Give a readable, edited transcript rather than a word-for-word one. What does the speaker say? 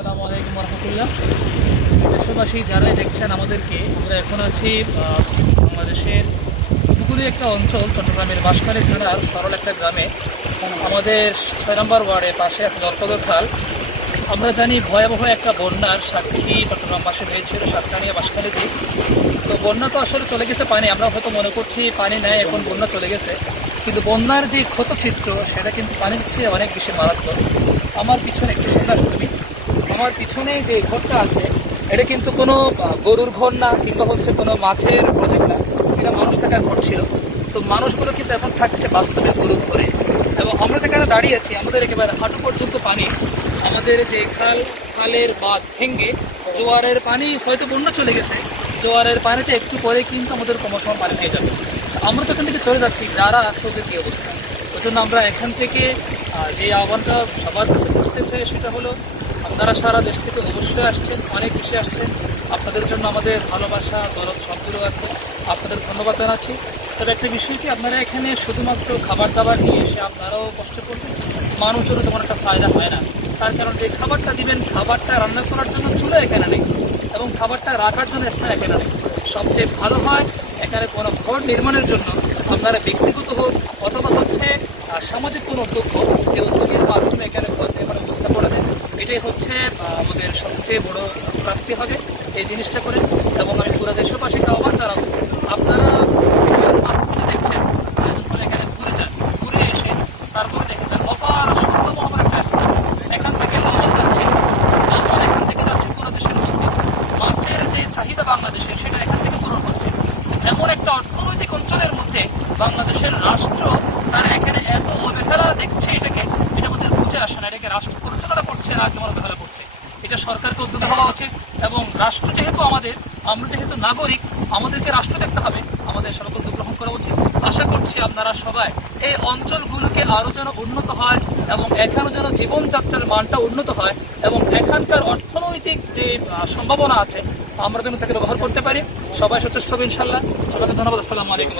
আসসালামু আলাইকুম রহমতুল্লাহ। দেশবাসী যারাই দেখছেন আমাদেরকে, আমরা এখন আছি বাংলাদেশের উপকূলীয় একটা অঞ্চল, চট্টগ্রামের বাঁশখালী থানার সরল একটা গ্রামে। আমাদের 6 নম্বর ওয়ার্ডের পাশে আছে দরপদর খাল। আমরা জানি ভয়াবহ একটা বন্যার সাক্ষী চট্টগ্রামবাসী হয়েছিল সাতকানিয়া বাঁশখালীতে। তো বন্যা তো আসলে চলে গেছে পানি, আমরা হয়তো মনে করছি পানি নেই, এখন বন্যা চলে গেছে, কিন্তু বন্যার যে ক্ষতচিত্র সেটা কিন্তু পানির চেয়ে অনেক বেশি মারাত্মক। আমার পিছনে একটু সুন্দর ছবি, আমার পিছনে যে ঘরটা আছে এটা কিন্তু কোনো গরুর ঘর না, কিংবা হচ্ছে কোনো মাছের প্রজেক্ট না, এটা মানুষ থাকার ঘর ছিল। তো মানুষগুলো কিন্তু এখন থাকছে বাস্তবে গরুর ঘরে। এবং আমরা যেখানে দাঁড়িয়ে আছি আমাদের একেবারে হাঁটু পর্যন্ত পানি। আমাদের যে খালের বাঁধ ভেঙে জোয়ারের পানি, হয়তো বন্যা চলে গেছে, জোয়ারের পানিতে একটু পরে কিন্তু আমাদের ক্রমশ পানি হয়ে যাবে। আমরা তো এখান থেকে চলে যাচ্ছি, যারা আছে ওদের কী অবস্থা। ওই জন্য আমরা এখান থেকে যে আহ্বানটা সবার কাছে করতে চাই সেটা হলো, আপনারা সারা দেশ থেকে অবশ্যই আসছেন, অনেক বেশি আসছেন। আপনাদের জন্য আমাদের ভালোবাসা দরদ সবগুলো আছে, আপনাদের ধন্যবাদ জানাচ্ছি। তবে একটা বিষয় কি, আপনারা এখানে শুধুমাত্র খাবার দাবার নিয়ে এসে আপনারাও কষ্ট করবেন, মানুষেরও তেমন একটা ফায়দা হয় না। তার কারণ যে খাবারটা দিবেন, খাবারটা রান্না করার জন্য চুলা এখানে নেই, এবং খাবারটা রাখার জন্য স্থান এখানে নেই। সবচেয়ে ভালো হয় এখানে কোনো ঘর নির্মাণের জন্য আপনারা ব্যক্তিগত হোক অথবা হচ্ছে সামাজিক কোনো উদ্যোগ হোক, এই উদ্যোগের মাধ্যমে এখানে ঘর নির্মাণের ব্যবস্থা করে দেন। এটাই হচ্ছে আমাদের সবচেয়ে বড় প্রাপ্তি হবে এই জিনিসটা করে। এবং আমি পুরো দেশবাসীকে আহ্বান জানাবো, আপনারা আপনারা দেখছেন এখানে ঘুরে যান, ঘুরে এসে তারপরে দেখেছেন অপার সম্ভব আমার একটা স্থান। এখান থেকে লবণ যাচ্ছে, লবণ এখান থেকে যাচ্ছে পুরো দেশের মধ্যে। মাছের যে চাহিদা বাংলাদেশের, সেটা এখান থেকে পূরণ হচ্ছে। এমন একটা অর্থনৈতিক অঞ্চলের মধ্যে বাংলাদেশের রাষ্ট্র তারা এখানে এত অবহেলা দেখছে, এটাকে এটা আমাদের বুঝে আসে না। এটাকে রাষ্ট্র পরিচালনা করছে না, কেমন অবহেলা করছে, এটা সরকারকে উদ্যোগ হওয়া উচিত। এবং রাষ্ট্র যেহেতু আমাদের, আমরা যেহেতু নাগরিক, আমাদেরকে রাষ্ট্র দেখতে হবে, আমাদের সরকার উদ্যোগ গ্রহণ করা উচিত। আশা করছি আপনারা সবাই এই অঞ্চলগুলোকে আরও যেন উন্নত হয়, এবং এখানে যেন জীবনযাত্রার মানটা উন্নত হয়, এবং এখানকার অর্থনৈতিক যে সম্ভাবনা আছে আমরা যেন তাকে ব্যবহার করতে পারি। সবাই সচেষ্ট হবে ইনশাল্লাহ। সবাইকে ধন্যবাদ। আসসালামু আলাইকুম।